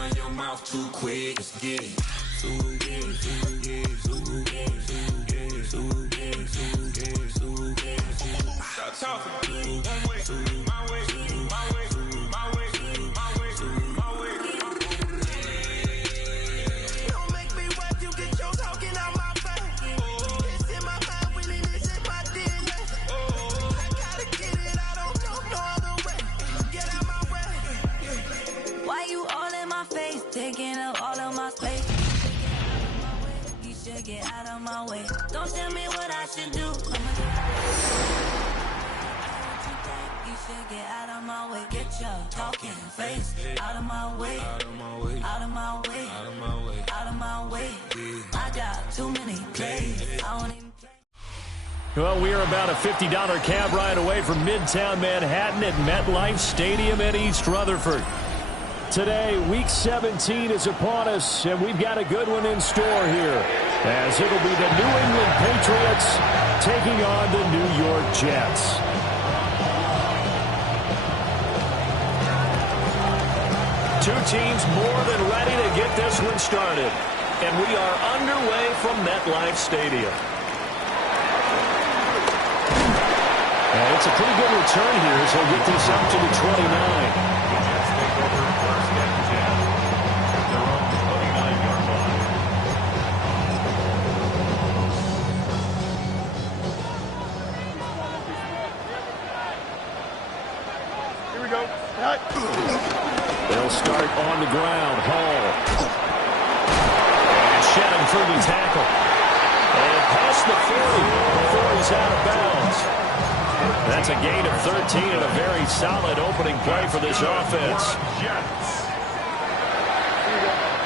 run your mouth too quick. Let's get it. Stop talking. One way, my way, my way, my way, my way, my way. Don't make me wet, you get your talking out my face. It's in my mind, winning is in my DNA. I gotta get it, I don't know no other way. Get out my way. Why you all in my face, taking up all of my space? You should get out of my way. Don't tell me what I should do. You should get out of my way. Get your talking face out of my way. Out of my way. Out of my way. Out of my way. Out of my way. I got too many plays. I don't even play. Well, we are about a $50 cab ride away from Midtown Manhattan at MetLife Stadium in East Rutherford. Today, Week 17 is upon us, and we've got a good one in store here, as it'll be the New England Patriots taking on the New York Jets. Two teams more than ready to get this one started, and we are underway from MetLife Stadium. And it's a pretty good return here, so we'll get this up to the 29. They'll start on the ground. Hall. And shedding through the tackle. And past the 40 before he's out of bounds. That's a gain of 13 and a very solid opening play for this offense.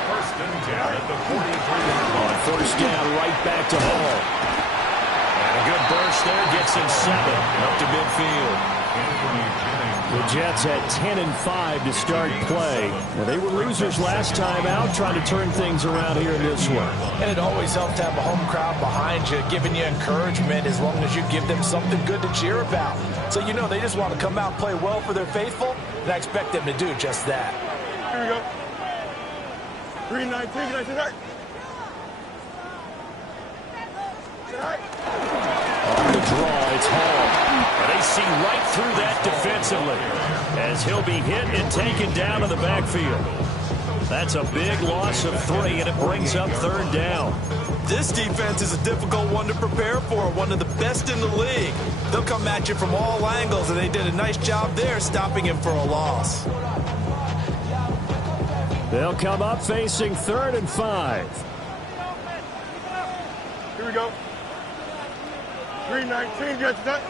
First and 10 at the 43-yard line. On first down, right back to Hall. And a good burst there gets him 7 up to midfield. The Jets had 10-5 to start play. Well, they were losers last time out, trying to turn things around here in this one. And it always helps to have a home crowd behind you, giving you encouragement as long as you give them something good to cheer about. So you know they just want to come out and play well for their faithful, and I expect them to do just that. Here we go. 3-19, can I say that? On the draw, it's Hall. And they see right through that defensively as he'll be hit and taken down in the backfield. That's a big loss of 3, and it brings up third down. This defense is a difficult one to prepare for, one of the best in the league. They'll come at you from all angles, and they did a nice job there stopping him for a loss. They'll come up facing 3rd and 5. Here we go. 3-19, gets that.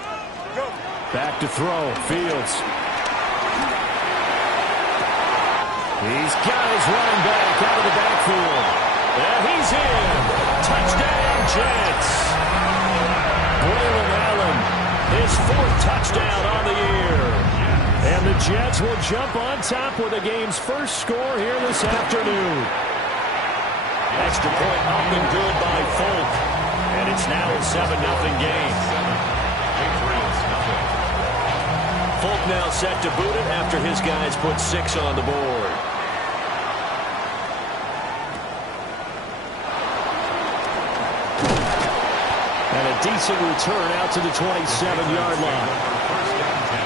Go. Back to throw, Fields. He's got his running back out of the backfield. And he's in. Touchdown, Jets. Braylon Allen, his 4th touchdown on the year. And the Jets will jump on top with the game's first score here this afternoon. Extra point up and good by Folk. And it's now a 7-0 game. Folk now set to boot it after his guys put 6 on the board. And a decent return out to the 27-yard line. First down 10.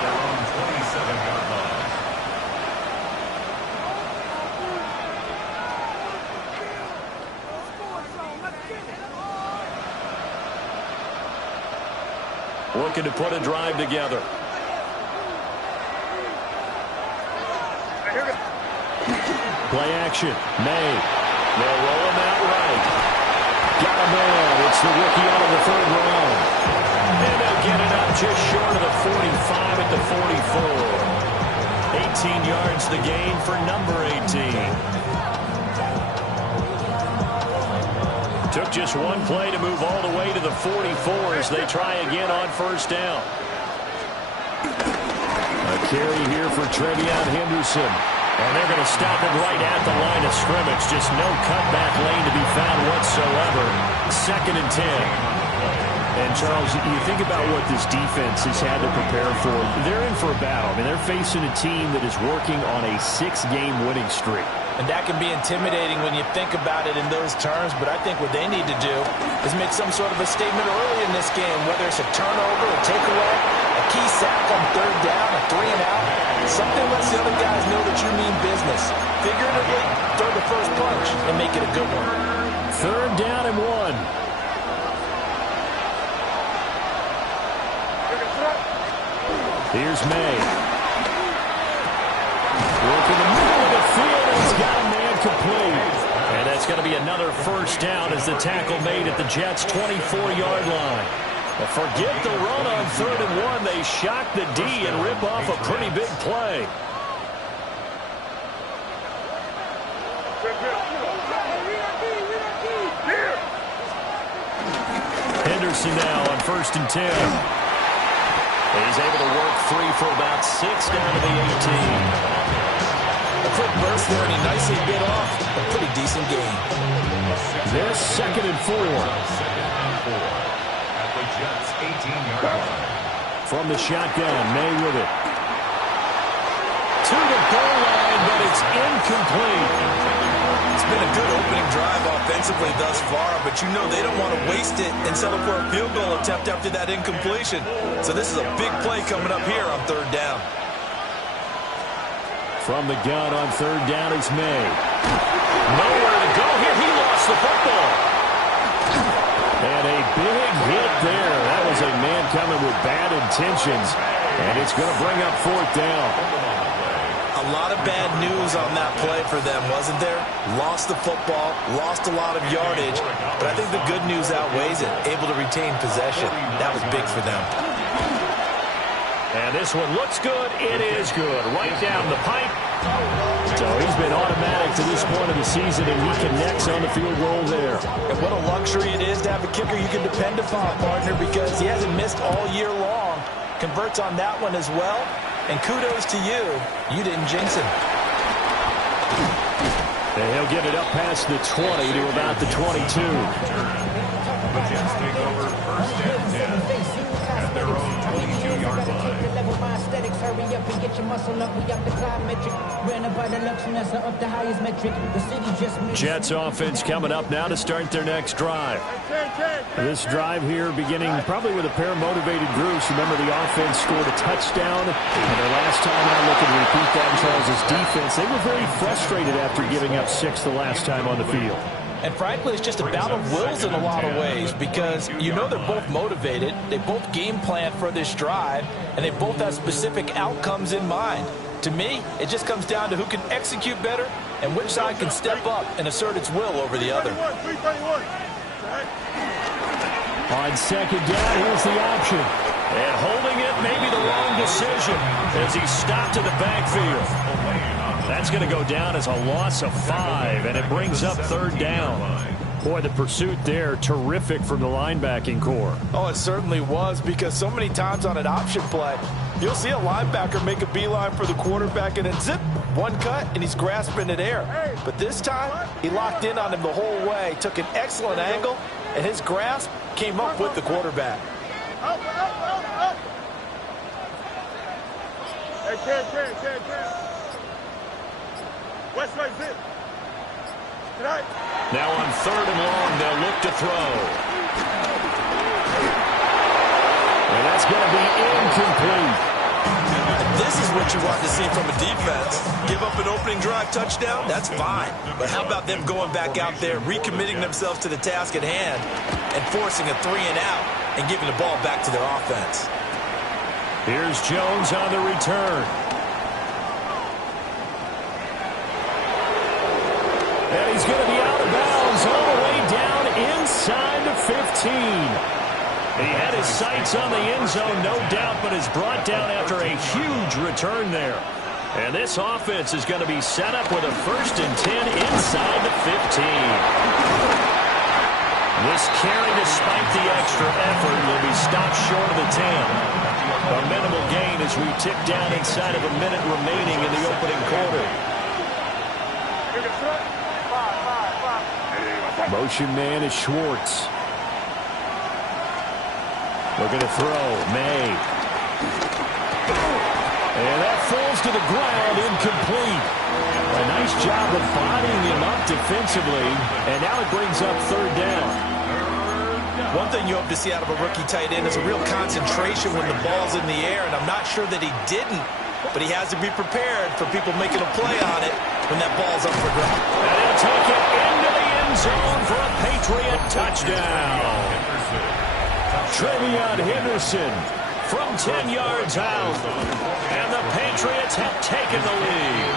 Their own 27-yard line. Looking to put a drive together. Play action. May. They'll roll him out right. Got a man. It's the rookie out of the 3rd round. And they'll get it up just short of the 45 at the 44. 18 yards the gain for number 18. Took just one play to move all the way to the 44 as they try again on first down. A carry here for Trevion Henderson. And they're going to stop it right at the line of scrimmage. Just no cutback lane to be found whatsoever. 2nd and 10. And, Charles, you think about what this defense has had to prepare for. They're in for a battle. I mean, they're facing a team that is working on a 6-game winning streak. And that can be intimidating when you think about it in those terms, but I think what they need to do is make some sort of a statement early in this game, whether it's a turnover, a takeaway, a key sack on third down, a 3-and-out. Something lets the other guys know that you mean business. Figuratively, throw the first punch and make it a good one. Third down and 1. Here's May. Working the middle of the field, and he's got a man complete. And that's going to be another first down as the tackle made at the Jets' 24-yard line. But forget the run on 3rd and 1. They shock the D and rip off a pretty big play. Henderson now on 1st and 10. He's able to work free for about 6 down to the 18. A quick burst there, and he nicely bit off a pretty decent gain. This 2nd and 4. At the Jets' 18-yard line. From the shotgun, May with it. To the goal line, but it's incomplete. It's been a good opening drive offensively thus far, but you know they don't want to waste it and settle for a field goal attempt after that incompletion. So this is a big play coming up here on 3rd down. From the gun on 3rd down is May. Nowhere to go here. He lost the football. And a big hit there. That was a man coming with bad intentions. And it's going to bring up 4th down. A lot of bad news on that play for them, wasn't there? Lost the football, lost a lot of yardage, but I think the good news outweighs it. Able to retain possession. That was big for them. And this one looks good. It is good. Right down the pipe. So he's been automatic to this point of the season, and he connects on the field goal there. And what a luxury it is to have a kicker you can depend upon, partner, because he hasn't missed all year long. Converts on that one as well. And kudos to you. You didn't jinx him. And he'll get it up past the 20 to about the 22. The Jets take over 1st and 10 at their own 22-yard line. Hurry up and get your muscle up. We got the metric. Ran up by the Luxon, that's up the highest metric. The city just missed. Jets offense coming up now to start their next drive. This drive here beginning probably with a pair of motivated groups. Remember, the offense scored a touchdown. And their last time out, looking to repeat that in Charles' defense. They were very frustrated after giving up 6 the last time on the field. And frankly, it's just a battle of wills in a lot of ways because you know they're both motivated. They both game plan for this drive, and they both have specific outcomes in mind. To me, it just comes down to who can execute better and which side can step up and assert its will over the other. On 2nd down, here's the option. And holding it, maybe the wrong decision as he stopped in the backfield. That's going to go down as a loss of 5, and it brings up 3rd down. Boy, the pursuit there, terrific from the linebacking core. Oh, it certainly was, because so many times on an option play, you'll see a linebacker make a beeline for the quarterback and then zip, one cut, and he's grasping at air. But this time, he locked in on him the whole way, took an excellent angle, and his grasp came up with the quarterback. West side zip. Now on 3rd and long, they'll look to throw. And that's going to be incomplete. This is what you want to see from a defense. Give up an opening drive touchdown, that's fine. But how about them going back out there, recommitting themselves to the task at hand, and forcing a 3-and-out and giving the ball back to their offense. Here's Jones on the return. And he's going to be out of bounds all the way down inside the 15. He had his sights on the end zone, no doubt, but is brought down after a huge return there. And this offense is going to be set up with a 1st and 10 inside the 15. This carry, despite the extra effort, will be stopped short of the 10. A minimal gain as we tick down inside of a minute remaining in the opening quarter. Motion man is Schwartz. Looking to throw. May. And that falls to the ground, incomplete. A nice job of bodying him up defensively, and now it brings up third down. One thing you hope to see out of a rookie tight end is a real concentration when the ball's in the air, and I'm not sure that he didn't, but he has to be prepared for people making a play on it when that ball's up for grabs. And he'll take it into the end zone for a Patriot touchdown. Trevion Henderson from 10 yards out, and the Patriots have taken the lead.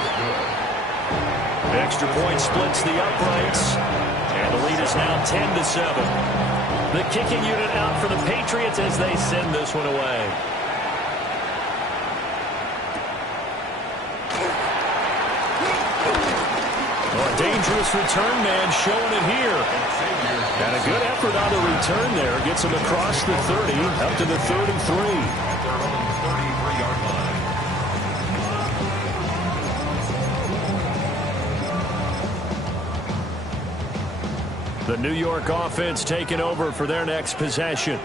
Extra point splits the uprights, and the lead is now 10-7. The kicking unit out for the Patriots as they send this one away. Oh, a dangerous return man showing it here. And a good effort on the return there. Gets him across the 30, up to the 33. The New York offense taking over for their next possession.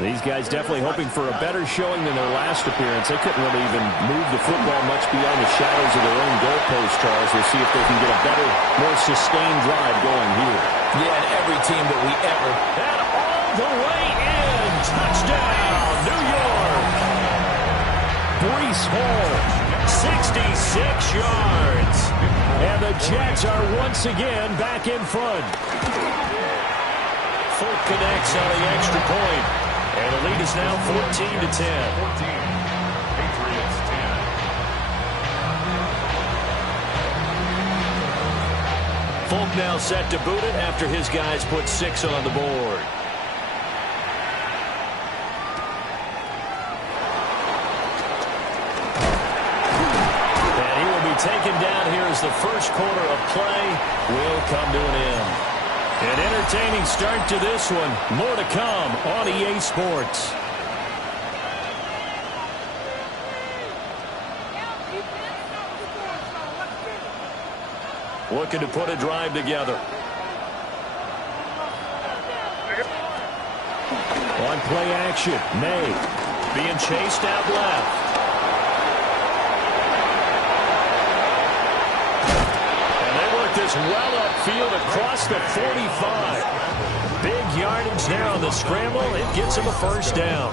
These guys definitely hoping for a better showing than their last appearance. They couldn't really even move the football much beyond the shadows of their own goalpost, Charles. We'll see if they can get a better, more sustained drive going here. Yeah, and every team that we ever... And all the way in. Touchdown, New York. Breece Hall, 66 yards. And the Jets are once again back in front. Folk connects on the extra point. And the lead is now 14-10. 14. Patriots 10. Folk now set to boot it after his guys put 6 on the board. And he will be taken down here as the first quarter of play will come to an end. An entertaining start to this one. More to come on EA Sports. Looking to put a drive together. On play action, May being chased out left. And they work this well upfield across the 45. Big yardage there on the scramble. It gets him a first down.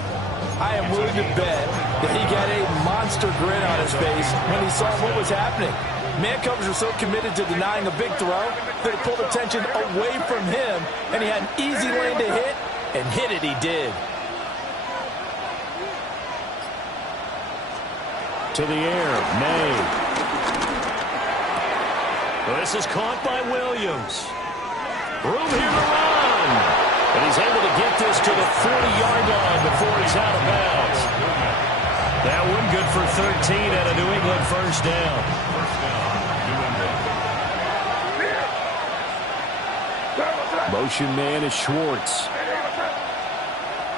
I am willing to bet that he got a monster grin on his face when he saw what was happening. Man coverage were so committed to denying a big throw that it pulled attention away from him, and he had an easy lane to hit, and hit it he did. To the air, May. This is caught by Williams. Room here to run. And he's able to get this to the 40-yard line before he's out of bounds. That one good for 13 and a New England first down. Motion man is Schwartz.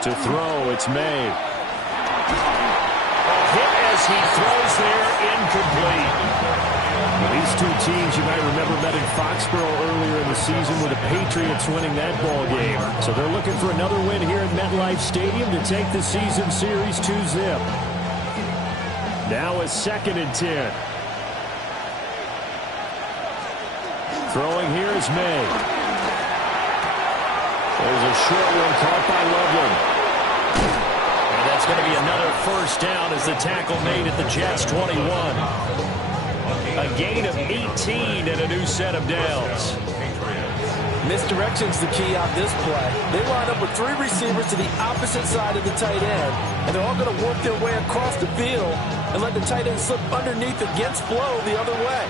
To throw, it's May. A hit as he throws there, incomplete. These two teams, you might remember, met in Foxborough earlier in the season with the Patriots winning that ball game. So they're looking for another win here at MetLife Stadium to take the season series 2-zip. Now a 2nd and 10. Throwing here is May. There's a short one caught by Loveland. And that's going to be another first down as the tackle made at the Jets' 21. A gain of 18 and a new set of downs. Misdirection's the key on this play. They line up with 3 receivers to the opposite side of the tight end, and they're all going to work their way across the field and let the tight end slip underneath against flow the other way.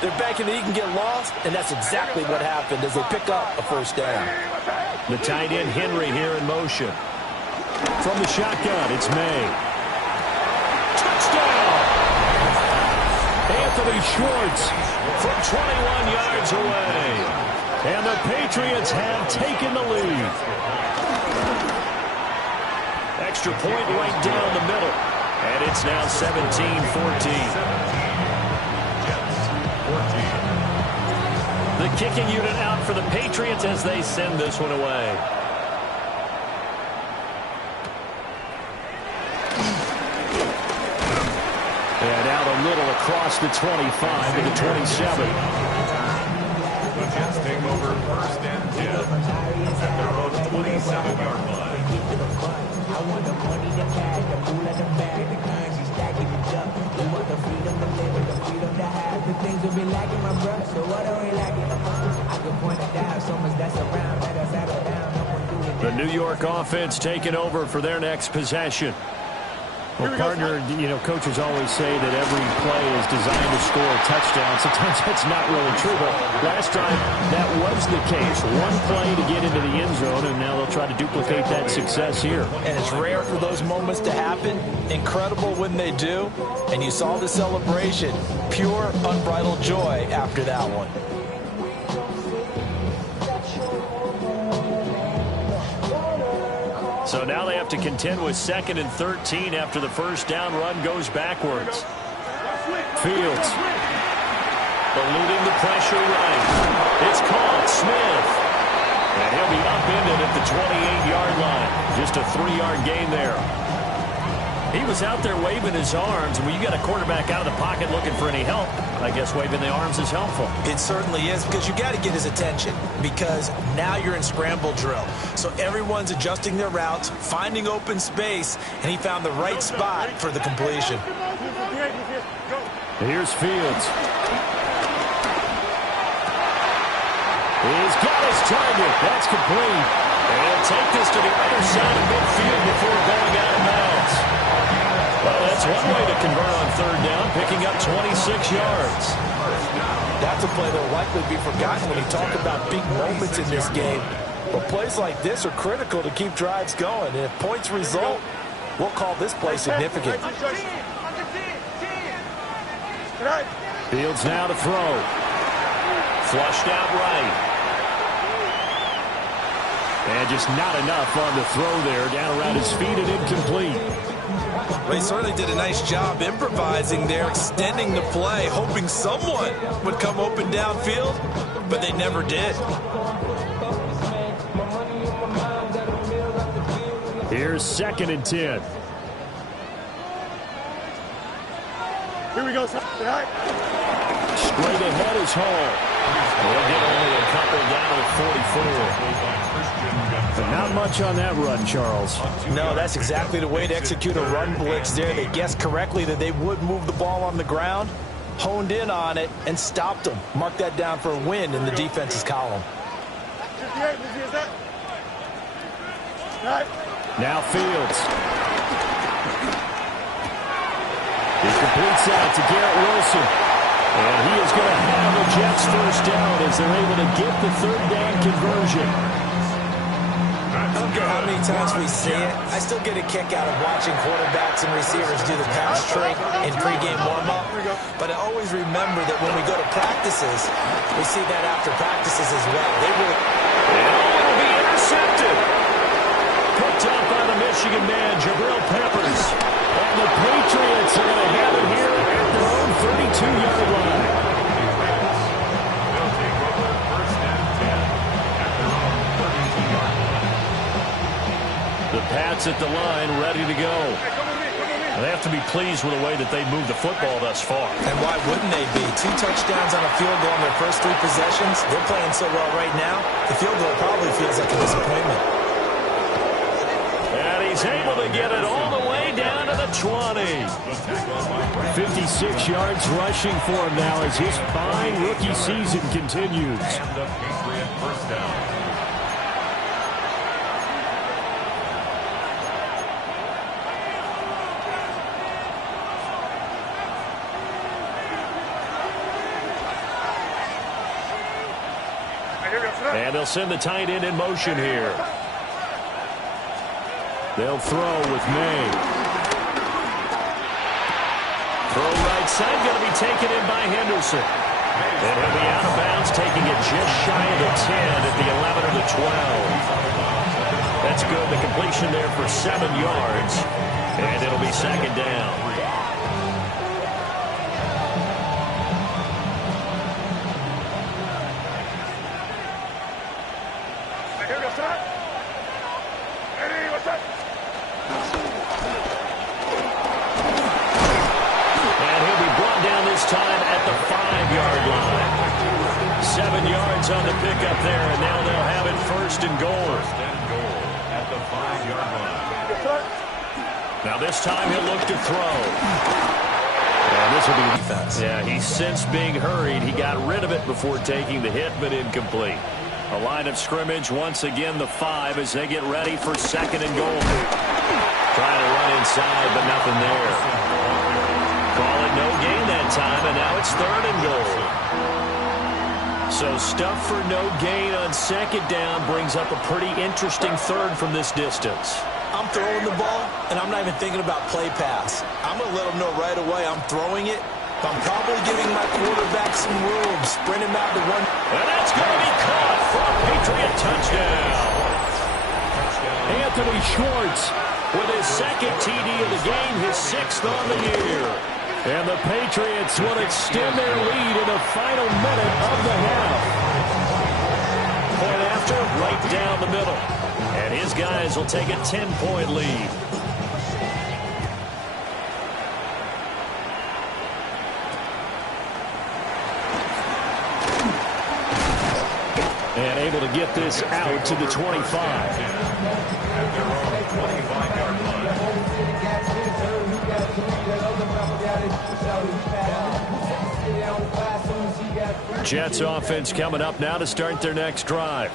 They're banking that he can get lost, and that's exactly what happened as they pick up a first down. The tight end Henry here in motion. From the shotgun, it's May. Touchdown! Anthony Schwartz from 21 yards away. And the Patriots have taken the lead. Extra point right down the middle. And it's now 17-14. The kicking unit out for the Patriots as they send this one away. little across the 25 to the 27. The Jets take over first and 10 at their own 27-yard line. I want the money, the cash, the fool at the bag, the currency stacking it up. We want the freedom to live and the freedom to have. The things will be lacking, my bruh, so what are we lacking? I can point it down, so much that's around, let us settle down. No one do it. The New York offense taking over for their next possession. Well, partner, you know, coaches always say that every play is designed to score a touchdown. Sometimes that's not really true, but last time that was the case. One play to get into the end zone, and now they'll try to duplicate that success here. And it's rare for those moments to happen. Incredible when they do. And you saw the celebration. Pure, unbridled joy after that one. So now they have to contend with 2nd and 13 after the first down run goes backwards. Fields eluding the pressure right. It's caught. Smith. And he'll be upended at the 28-yard line. Just a 3-yard gain there. He was out there waving his arms, and when you got a quarterback out of the pocket looking for any help, I guess waving the arms is helpful. It certainly is, because you got to get his attention, because now you're in scramble drill. So everyone's adjusting their routes, finding open space, and he found the right spot for the completion. Here's Fields. He's got his target. That's complete. And he'll take this to the other side of midfield before going out of bounds. Well, that's one way to convert on 3rd down, picking up 26 yards. That's a play that will likely be forgotten when you talk about big moments in this game. But plays like this are critical to keep drives going. And if points result, we'll call this play significant. Fields now to throw. Flushed out right. And just not enough on the throw there. Down around his feet and incomplete. They certainly did a nice job improvising there, extending the play, hoping someone would come open downfield, but they never did. Here's 2nd and 10. Here we go, son. Straight ahead is Hall. They'll get only a couple down to 44. But not much on that run, Charles. No, that's exactly the way to execute a run blitz there. They guessed correctly that they would move the ball on the ground, honed in on it, and stopped them. Mark that down for a win in the defense's column. Now Fields. He completes out to Garrett Wilson. And he is going to have the Jets first down as they're able to get the 3rd down conversion. I don't care how many times we see it, I still get a kick out of watching quarterbacks and receivers do the pass trick in pregame warm-up. But I always remember that when we go to practices, we see that after practices as well. They will. It'll be intercepted. Picked up by the Michigan man, Jabril Peppers. And the Patriots are going to have it here at their own 32-yard line. They'll take over first and 10 at their own 32-yard line. The Pats at the line, ready to go. They have to be pleased with the way that they moved the football thus far. And why wouldn't they be? 2 touchdowns on a field goal on their first 3 possessions. They're playing so well right now, the field goal probably feels like a disappointment. And he's able to get it all the way down to the 20. 56 yards rushing for him now as his fine rookie season continues. And the Patriot first down. And they'll send the tight end in motion here. They'll throw with May. Throw right side, going to be taken in by Henderson. And he'll be out of bounds, taking it just shy of the 10 at the 11 or the 12. That's good. The completion there for 7 yards. And it'll be 2nd down. Fields on the pickup there, and now they'll have it first and goal. First and goal at the 5-yard line. Now this time he'll look to throw. And this will be defense. Yeah, he's since being hurried. He got rid of it before taking the hit, but incomplete. A line of scrimmage once again, the 5, as they get ready for second and goal. Trying to run inside, but nothing there. Call it no gain that time, and now it's third and goal. So stuff for no gain on second down brings up a pretty interesting third from this distance. I'm throwing the ball, and I'm not even thinking about play pass. I'm going to let them know right away I'm throwing it. I'm probably giving my quarterback some room, sprint him out to one. And that's going to be caught for a Patriot touchdown. Anthony Schwartz with his second TD of the game, his 6th on the year. And the Patriots will extend their lead in the final minute of the half. Point after, right down the middle. And his guys will take a 10-point lead. And able to get this out to the 25. At their own 25-yard line. Jets offense coming up now to start their next drive.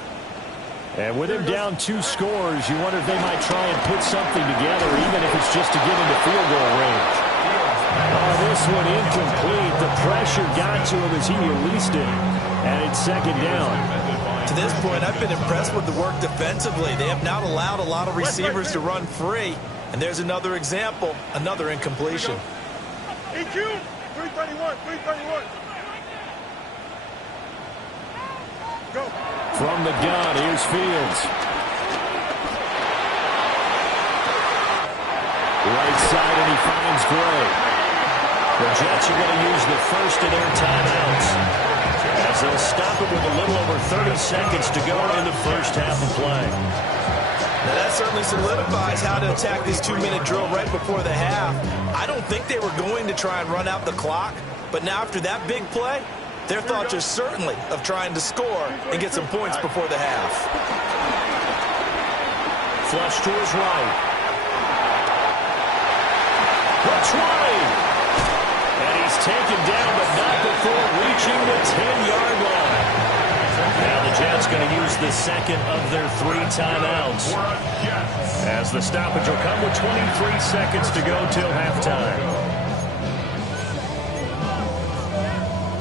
And with him down 2 scores, you wonder if they might try and put something together, even if it's just to get into field goal range. Oh, this one incomplete. The pressure got to him as he released it. And it's second down. To this point, I've been impressed with the work defensively. They have not allowed a lot of receivers to run free. And there's another example, another incompletion. EQ, 331, 331. Go. From the gun, here's Fields. Right side, and he finds Gray. The Jets are going to use the first of their timeouts, as they'll stop it with a little over 30 seconds to go in the first half of play. Now that certainly solidifies how to attack this 2-minute drill right before the half. I don't think they were going to try and run out the clock, but now after that big play, their thoughts are certainly of trying to score and get some points before the half. Flush to his right. Looks right. And he's taken down, but not before reaching the 10-yard line. Now the Jets going to use the second of their 3 timeouts, as the stoppage will come with 23 seconds to go till halftime.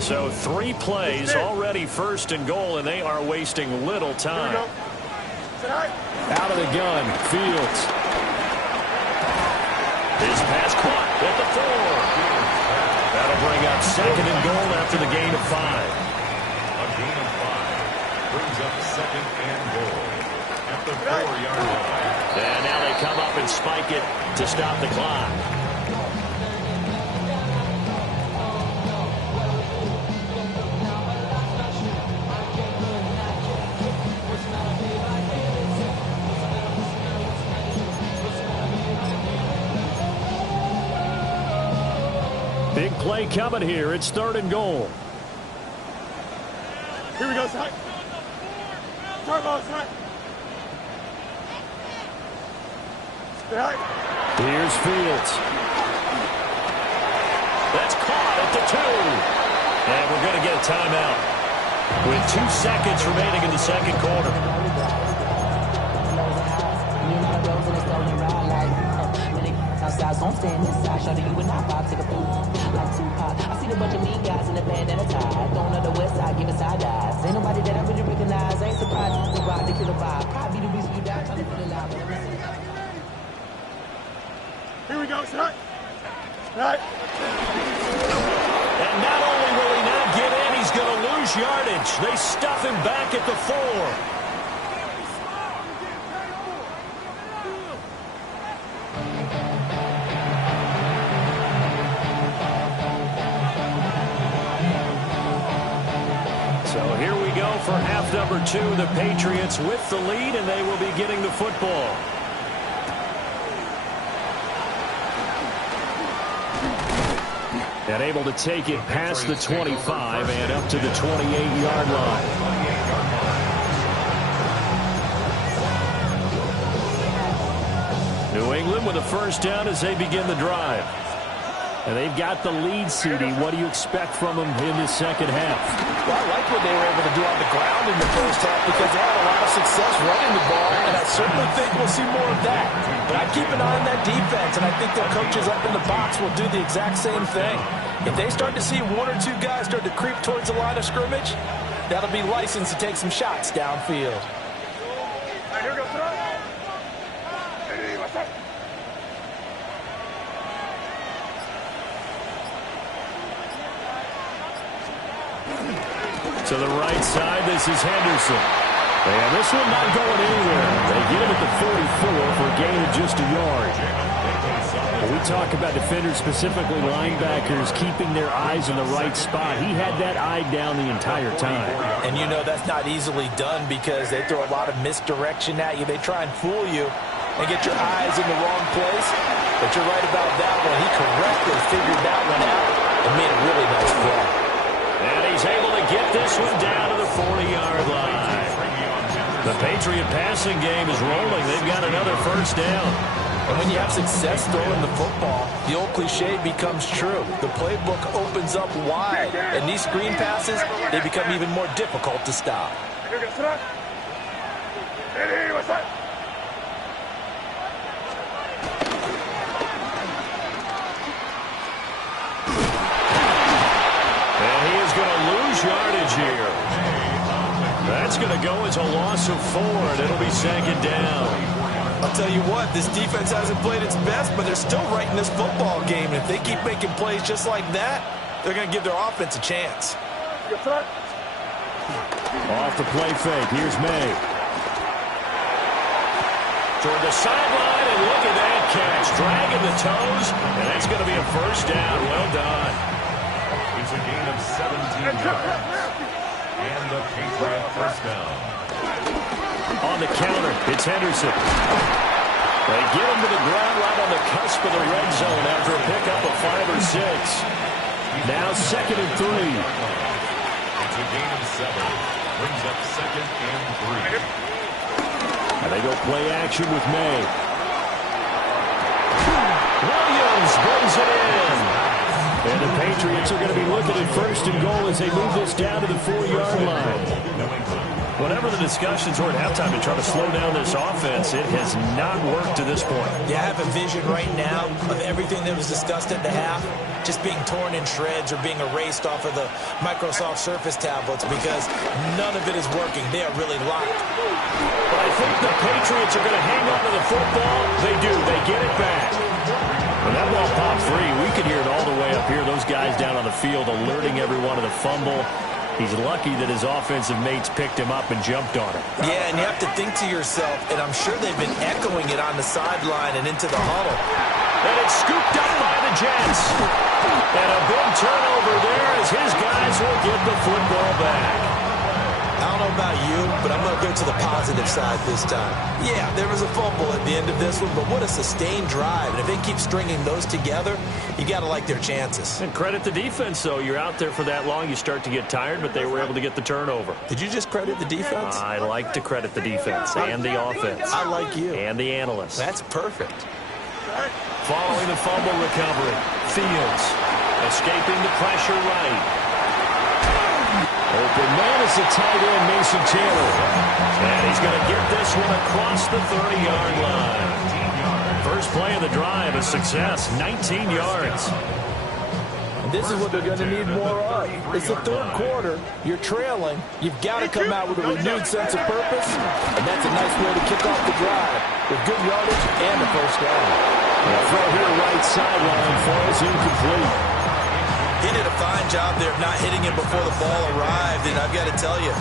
So 3 plays already first and goal, and they are wasting little time. Out of the gun, Fields. His pass caught at the 4. That'll bring up second and goal after the gain of 5. A gain of 5 brings up second and goal at the 4-yard line. And now they come up and spike it to stop the clock. Big play coming here. It's third and goal. Here we go, Side. Turbo, Side. Here's Fields. That's caught at the 2. And we're going to get a timeout with 2 seconds remaining in the second quarter. So I'm staying inside, shorty, you and I vibe, take a food like Tupac. I see a bunch of mean guys in the band and a tie. Going to the west side, giving side eyes. Ain't nobody that I really recognize. Ain't surprised to ride, they kill a vibe. Probably the reason you die, trying to feel alive. Here we go, Side. Right. And not only will he not get in, he's going to lose yardage. They stuff him back at the 4. For half number 2, the Patriots with the lead, and they will be getting the football. And able to take it past the 25 and up to the 28-yard line. New England with a first down as they begin the drive. And they've got the lead, CD. What do you expect from them in the second half? Well, I like what they were able to do on the ground in the first half because they had a lot of success running the ball, and I certainly think we'll see more of that. But I keep an eye on that defense, and I think their coaches up in the box will do the exact same thing. If they start to see one or two guys start to creep towards the line of scrimmage, that'll be license to take some shots downfield. To the right side, this is Henderson. And this one not going anywhere. They get him at the 44 for a gain of just a yard. When we talk about defenders, specifically linebackers, keeping their eyes in the right spot, he had that eye down the entire time. And you know that's not easily done because they throw a lot of misdirection at you. They try and fool you and get your eyes in the wrong place. But you're right about that one. He correctly figured that one out and made a really nice play. And he's able to get this one down to the 40-yard line. The Patriot passing game is rolling. They've got another first down. And when you have success throwing the football, the old cliche becomes true. The playbook opens up wide. And these screen passes, they become even more difficult to stop. Yardage here. That's going to go as a loss of 4, and it'll be second down. I'll tell you what, this defense hasn't played its best, but they're still right in this football game. And if they keep making plays just like that, they're going to give their offense a chance. Off the play fake, here's May. Toward the sideline, and look at that catch. Dragging the toes, and that's going to be a first down. Well done. It's a gain of 17 yards. And the Patriot first down. On the counter, it's Henderson. They get him to the ground right on the cusp of the red zone after a pickup of 5 or 6. Now 2nd and 3. It's a gain of 7. Brings up 2nd and 3. And they go play action with May. Williams brings it in. And the Patriots are going to be looking at 1st and goal as they move this down to the 4-yard line. Whatever the discussions were at halftime to try to slow down this offense, it has not worked to this point. Yeah, I have a vision right now of everything that was discussed at the half just being torn in shreds or being erased off of the Microsoft Surface tablets because none of it is working. They are really locked. But I think the Patriots are going to hang on to the football. They do. They get it back. When that ball popped free, we could hear it all the way up here. Those guys down on the field alerting everyone of the fumble. He's lucky that his offensive mates picked him up and jumped on him. Yeah, and you have to think to yourself, and I'm sure they've been echoing it on the sideline and into the huddle. And it's scooped up by the Jets. And a big turnover there as his guys will get the football back. I don't know about you, but I'm going to go to the positive side this time. Yeah, there was a fumble at the end of this one, but what a sustained drive. And if they keep stringing those together, you got to like their chances. And credit the defense, though. You're out there for that long, you start to get tired, but they were able to get the turnover. Did you just credit the defense? I like to credit the defense and the offense. I like you. And the analysts. That's perfect. Following the fumble recovery, Fields escaping the pressure right. Open man is the tight end, Mason Taylor. And he's going to get this one across the 30-yard line. First play of the drive, a success, 19 yards. And this is what they're going to need more of. It's the 3rd quarter. You're trailing. You've got to come out with a renewed sense of purpose. And that's a nice way to kick off the drive with good yardage and a first down. Throw here right sideline falls incomplete. He did a fine job there of not hitting him before the ball arrived, and I've got to tell you,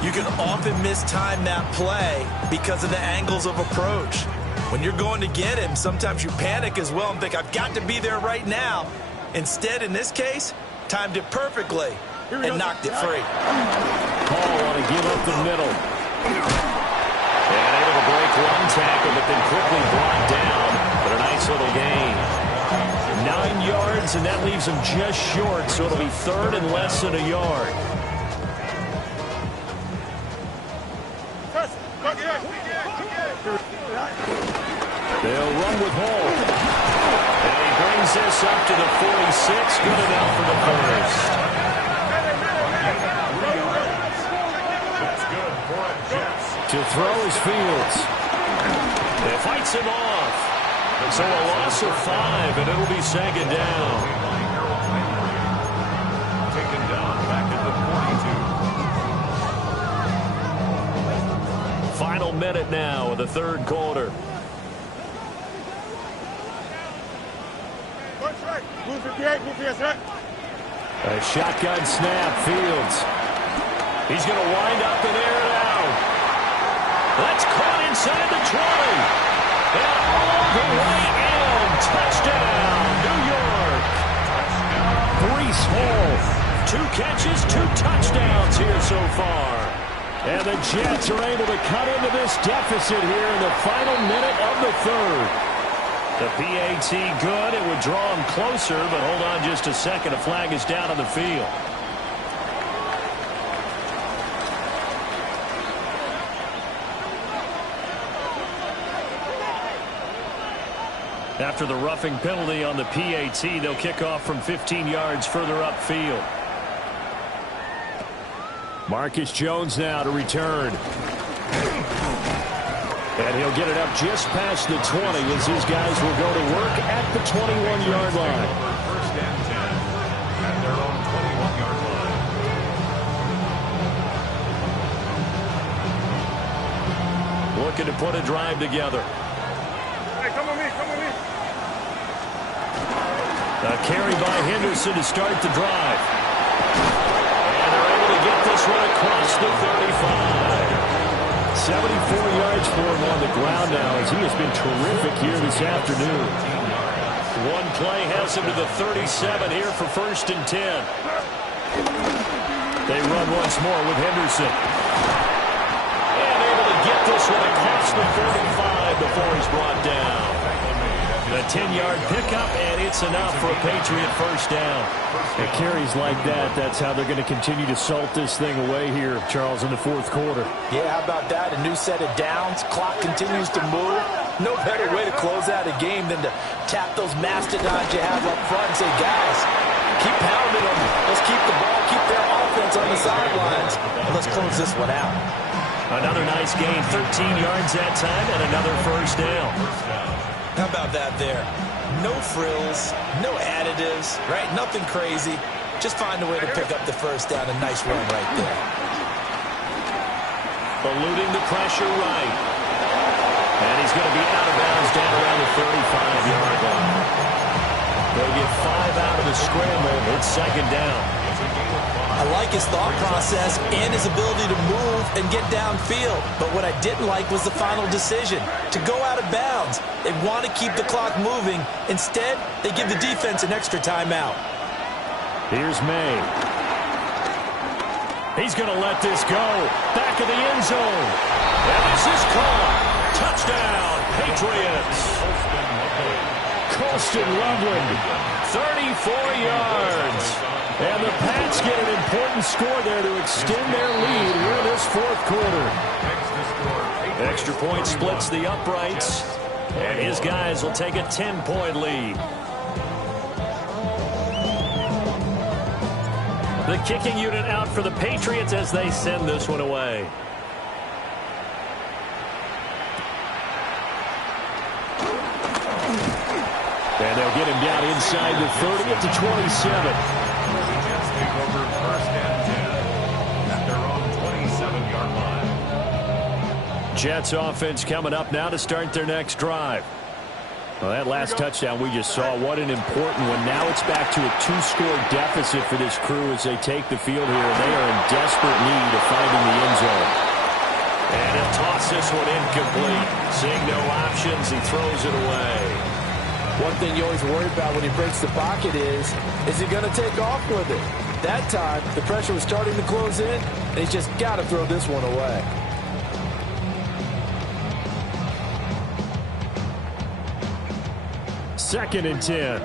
you can often mistime that play because of the angles of approach. When you're going to get him, sometimes you panic as well and think, I've got to be there right now. Instead, in this case, timed it perfectly and knocked it free. Paul want to give up the middle. And able to break one tackle, but then quickly brought down, but a nice little gain. 9 yards, and that leaves him just short, so it'll be third and less than a yard. They'll run with Hall. And he brings this up to the 46. Good enough for the first. To throw is Fields. It fights him off. So a loss of 5, and it'll be second down. Taken down back at the 42. Final minute now of the third quarter. A shotgun snap, Fields. He's going to wind up and air it out. That's caught inside the 20. And all the way in. Touchdown, New York. Breece Hall. 2 catches, 2 touchdowns here so far. And the Jets are able to cut into this deficit here in the final minute of the third. The PAT good. It would draw him closer, but hold on just a second. A flag is down on the field. After the roughing penalty on the PAT, they'll kick off from 15 yards further upfield. Marcus Jones now to return. And he'll get it up just past the 20 as his guys will go to work at the 21-yard line. First and 10 at their own 21-yard line. Looking to put a drive together. Hey, come on me, come on me. A carry by Henderson to start the drive. And they're able to get this one across the 35. 74 yards for him on the ground now as he has been terrific here this afternoon. One play has him to the 37 here for first and 10. They run once more with Henderson. And able to get this one across the 45 before he's brought down. A 10-yard pickup, and it's enough for a Patriot first down. It carries like that. That's how they're going to continue to salt this thing away here, Charles, in the fourth quarter. Yeah, how about that? A new set of downs. Clock continues to move. No better way to close out a game than to tap those mastodons you have up front and say, guys, keep pounding them. Let's keep the ball, keep their offense on the sidelines, and let's close this one out. Another nice gain, 13 yards that time, and another first down. How about that there? No frills, no additives, right? Nothing crazy. Just find a way to pick up the first down. A nice run right there. Eluding the pressure right. And he's going to be out of bounds down around the 35-yard line. They'll get 5 out of the scramble. It's second down. I like his thought process and his ability to move and get downfield. But what I didn't like was the final decision to go out of bounds. They want to keep the clock moving. Instead, they give the defense an extra timeout. Here's May. He's going to let this go. Back of the end zone. And this is caught. Touchdown, Patriots. Colston Loveland, 34 yards. And the Pats get an important score there to extend their lead here in this fourth quarter. Extra point splits the uprights, and his guys will take a 10-point lead. The kicking unit out for the Patriots as they send this one away. And they'll get him down inside the 30 at the 27. Take over first and 10 at their own 27-yard line. Jets offense coming up now to start their next drive. Well, that last touchdown we just saw, what an important one. Now it's back to a 2-score deficit for this crew as they take the field here. They are in desperate need of finding the end zone. And he'll toss this one incomplete. Seeing no options, he throws it away. One thing you always worry about when he breaks the pocket is he going to take off with it? That time, the pressure was starting to close in, and he's just got to throw this one away. Second and 10.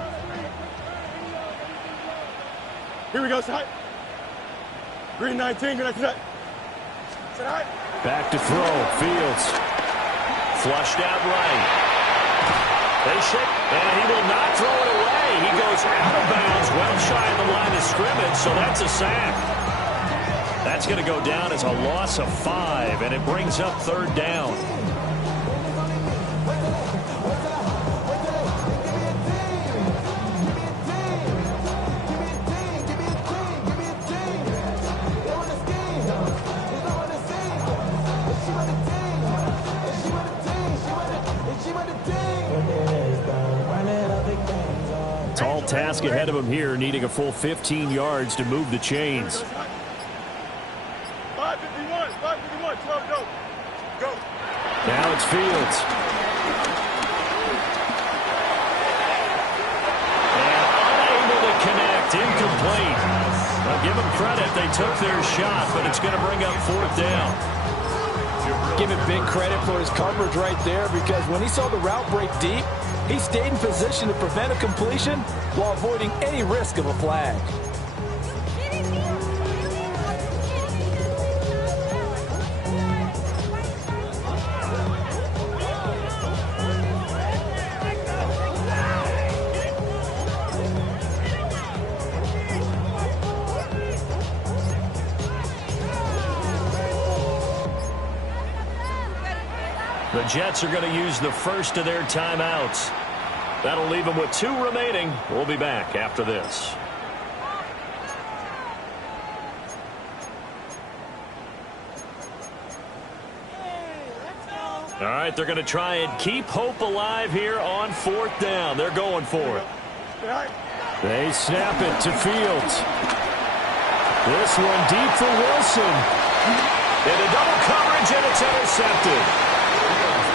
Here we go, side. Green 19, good night. Side. Back to throw. Fields. Flushed out right. They shake, and he will not throw it away. He goes out of bounds, well shy of the line of scrimmage, so that's a sack. That's going to go down as a loss of 5, and it brings up 3rd down. Tall task ahead of him here, needing a full 15 yards to move the chains. 551, 12, go. Now it's Fields. And unable to connect, incomplete. I'll give them credit, they took their shot, but it's going to bring up 4th down. Give him big credit for his coverage right there, because when he saw the route break deep, he stayed in position to prevent a completion while avoiding any risk of a flag. The Jets are going to use the first of their timeouts. That'll leave them with 2 remaining. We'll be back after this. All right, they're going to try and keep hope alive here on 4th down. They're going for it. They snap it to Fields. This one deep for Wilson. Into double coverage, and it's intercepted.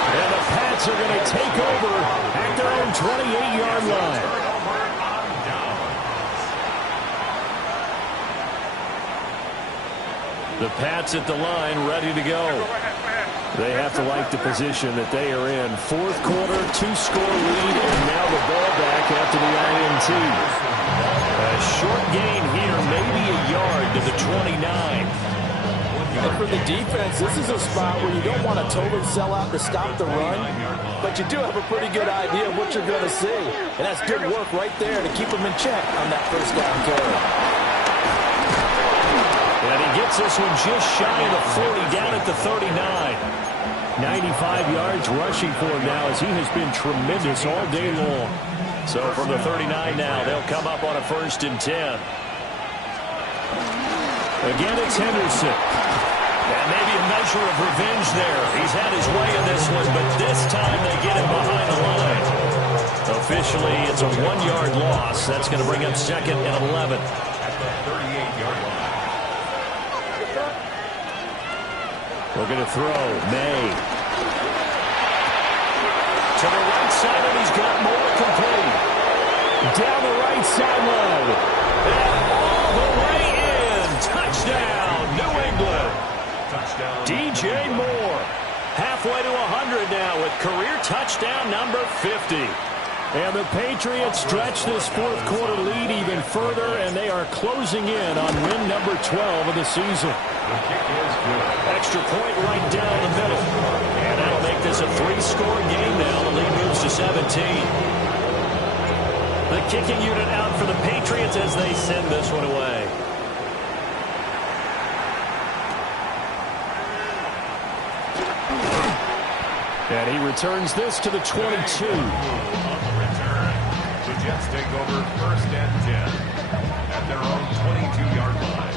And the Pats are going to take over at their own 28-yard line. The Pats at the line, ready to go. They have to like the position that they are in. 4th quarter, 2-score lead, and now the ball back after the INT. A short gain here, maybe a yard to the 29. And for the defense, this is a spot where you don't want to totally sell out to stop the run, but you do have a pretty good idea of what you're going to see. And that's good work right there to keep them in check on that 1st down carry. And he gets this one just shy of the 40, down at the 39. 95 yards rushing for him now, as he has been tremendous all day long. So from the 39 now, they'll come up on a 1st and 10. Again, it's Henderson. And maybe a measure of revenge there. He's had his way in this one, but this time they get him behind the line. Officially, it's a 1-yard loss. That's going to bring up 2nd and 11. At the 38-yard line. We're going to throw. May. To the right side, and he's got more complete. Down the right sideline. And all the way in. Touchdown, New England. Touchdown. DJ Moore. Halfway to 100 now with career touchdown number 50. And the Patriots stretch this 4th quarter lead even further, and they are closing in on win number 12 of the season. The kick is good. Extra point right down the middle. And that'll make this a 3-score game now. The lead moves to 17. The kicking unit out for the Patriots as they send this one away. And he returns this to the 22. On the return, the Jets take over 1st and 10 at their own 22-yard line.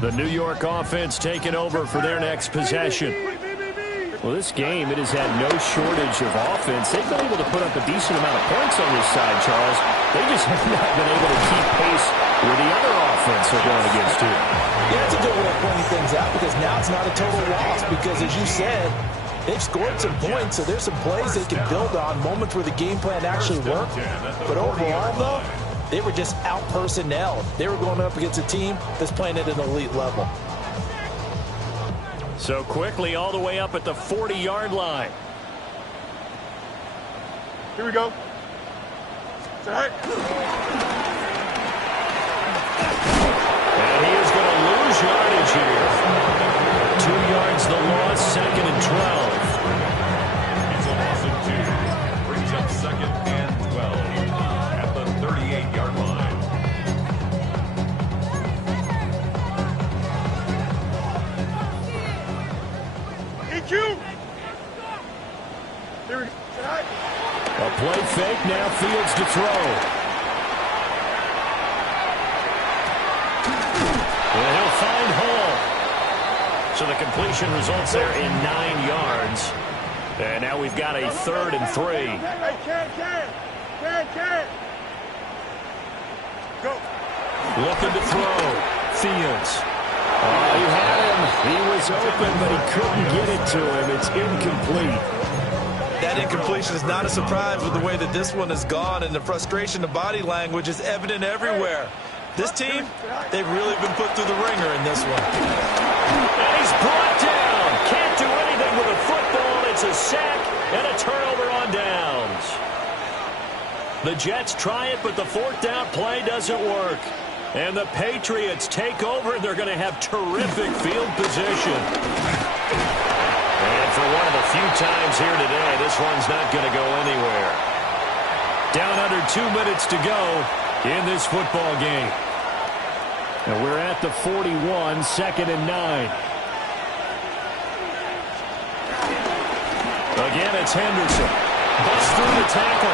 The New York offense taking over for their next possession. Well, this game, it has had no shortage of offense. They've been able to put up a decent amount of points on this side, Charles. They just have not been able to keep pace with the other offense they're going against here. Yeah, it's a good way of pointing things out, because now it's not a total loss, because as you said, they've scored some points, so there's some plays they can build on, moments where the game plan actually worked. But overall, though, they were just out-personnel. They were going up against a team that's playing at an elite level. So quickly all the way up at the 40-yard line. Here we go. Set. And he is going to lose yardage here. 2 yards the loss, 2nd and 12. It's a loss of 2. Brings up 2nd and 12 at the 38-yard line. EQ. Here we go. Set. A play fake, now Fields to throw. And he'll find Hall. So the completion results there in 9 yards. And now we've got a 3rd and 3. Hey, can. Go. Looking to throw. Fields. Oh, he had him. He was open, but he couldn't get it to him. It's incomplete. That incompletion is not a surprise with the way that this one has gone, and the frustration of body language is evident everywhere. This team, they've really been put through the ringer in this one. And he's brought down. Can't do anything with a football. It's a sack and a turnover on downs. The Jets try it, but the 4th down play doesn't work. And the Patriots take over, and they're going to have terrific field position. And for one of the few times here today, this one's not going to go anywhere. Down under 2 minutes to go in this football game. And we're at the 41, 2nd and 9. Again, it's Henderson. Busts through the tackle.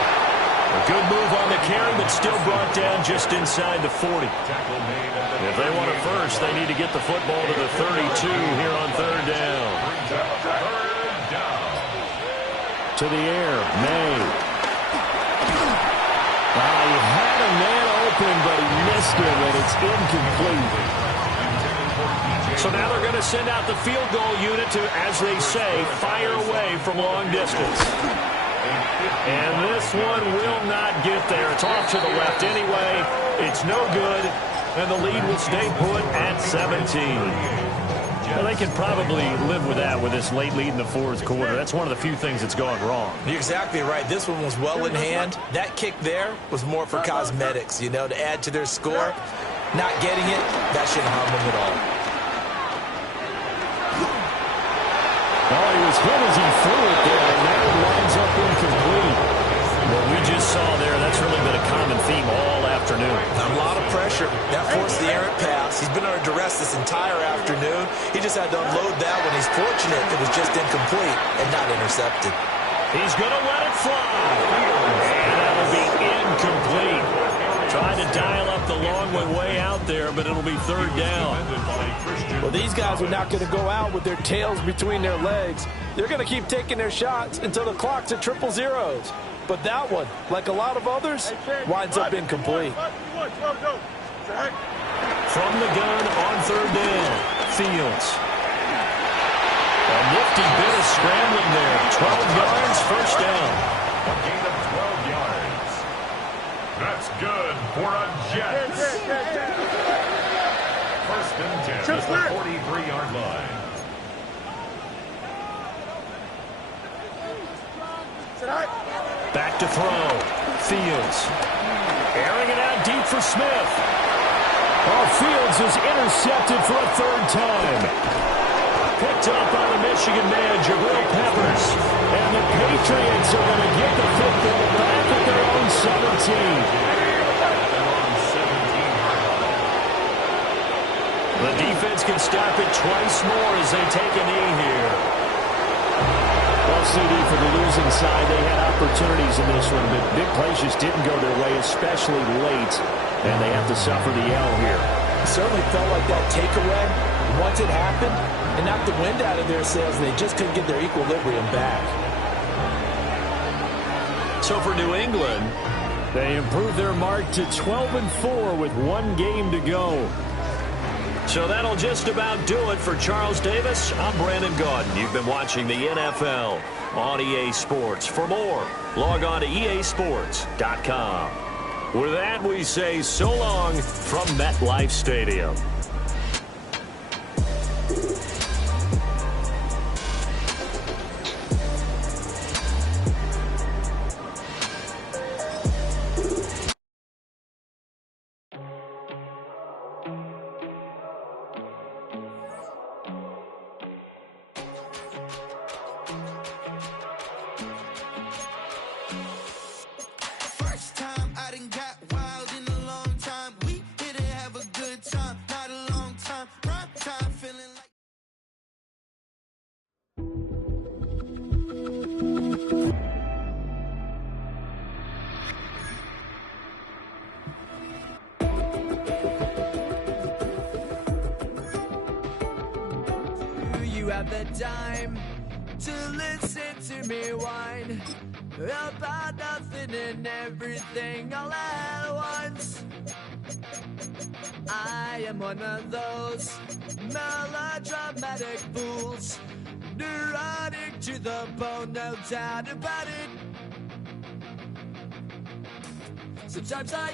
A good move on the carry, but still brought down just inside the 40. If they want it first, they need to get the football to the 32 here on 3rd down. To the air, May. He had a man open, but he missed him, and it's incomplete. So now they're going to send out the field goal unit to, as they say, fire away from long distance. And this one will not get there. It's off to the left anyway. It's no good, and the lead will stay put at 17. Well, they can probably live with that with this late lead in the 4th quarter. That's one of the few things that's gone wrong. You're exactly right. This one was well in hand. That kick there was more for cosmetics, you know, to add to their score. Not getting it, that shouldn't harm them at all. Oh, he was hit as he threw it there, and now it winds up incomplete. What we just saw there, that's really been a common theme all afternoon. A lot of pressure. That forced the errant pass. He's been under duress this entire afternoon. He just had to unload that one. He's fortunate it was just incomplete and not intercepted. He's going to let it fly. And that'll be incomplete. Trying to dial up the long one way out there, but it'll be 3rd down. Well, these guys are not going to go out with their tails between their legs. They're going to keep taking their shots until the clock's at 000. But that one, like a lot of others, winds up incomplete. From the gun on 3rd down, Fields. A nifty bit of scrambling there. 12 yards, 1st down. A gain of 12 yards. That's good for a Jets. 1st and 10 at the 43-yard line. Back to throw. Fields. Airing it out deep for Smith. Oh, Fields is intercepted for a 3rd time. Picked up by the Michigan man, Jabril Peppers. And the Patriots are going to get the football back at their own 17. The defense can stop it twice more as they take a knee here. Well, CD, for the losing side, they had opportunities in this one, but big plays just didn't go their way, especially late, and they have to suffer the L here. It certainly felt like that takeaway, once it happened, it knocked the wind out of their sails, and they just couldn't get their equilibrium back. So for New England, they improved their mark to 12-4 with 1 game to go. So that'll just about do it for Charles Davis. I'm Brandon Gaudin. You've been watching the NFL on EA Sports. For more, log on to easports.com. With that, we say so long from MetLife Stadium. have the time to listen to me whine about nothing and everything all at once. I am one of those melodramatic fools, neurotic to the bone, no doubt about it. Sometimes I